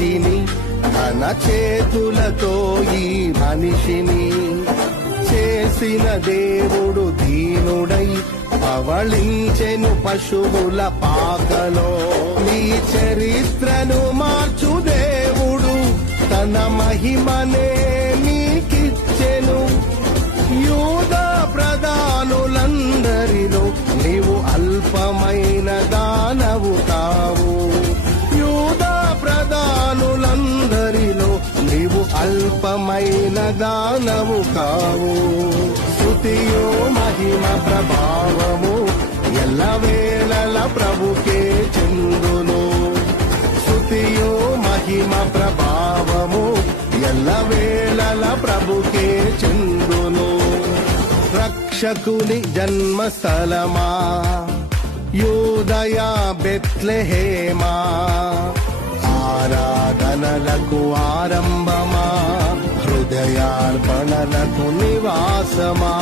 సృష్టిని తన చేతులతో ఈ మనిషిని చేసిన దేవుడు దీనుడై పవళించెను పశువుల పాకలో. నీ చరిత్రను మార్చు దేవుడు తన మహిమనే నీకిచ్చెను. యూదా ప్రధానులందరిలో నీవు అల్పమైన దానవు కావు. యూదా ప్రధానులందరిలో నీవు అల్పమైన దానవు కావు. స్తుతియో మహిమ ప్రభావము ఎల్లవేళల ప్రభుకే చెందును. స్తుతియో మహిమ ప్రభావము ఎల్లవేళల ప్రభుకే చెందును. రక్షకుని జన్మస్థలమా యూదయ బెత్లెహేమా, ఆరాధనలకు ఆరంభమా హృదయార్పణలకు నివాసమా.